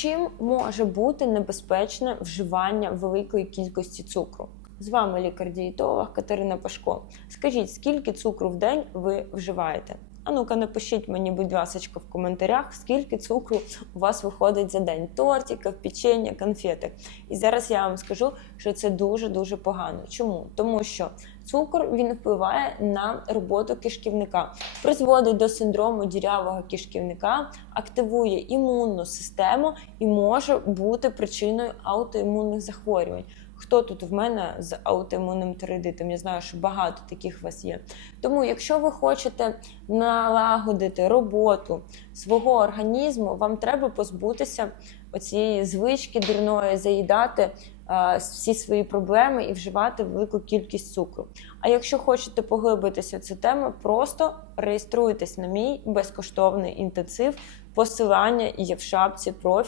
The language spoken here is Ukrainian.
Чим може бути небезпечне вживання великої кількості цукру? З вами лікар-дієтолог Катерина Пашко. Скажіть, скільки цукру в день ви вживаєте? А ну-ка, напишіть мені, будь ласка, в коментарях, скільки цукру у вас виходить за день: тортиків, печення, конфети. І зараз я вам скажу, що це дуже дуже погано. Чому? Тому що цукор він впливає на роботу кишківника, призводить до синдрому дірявого кишківника, активує імунну систему і може бути причиною аутоімунних захворювань. Хто тут в мене з аутоімунним тиреоїдитом? Я знаю, що багато таких вас є. Тому, якщо ви хочете налагодити роботу свого організму, вам треба позбутися оцієї звички дурної заїдати всі свої проблеми і вживати велику кількість цукру. А якщо хочете поглибитися в цю тему, просто реєструйтесь на мій безкоштовний інтенсив. Посилання є в шапці профілю.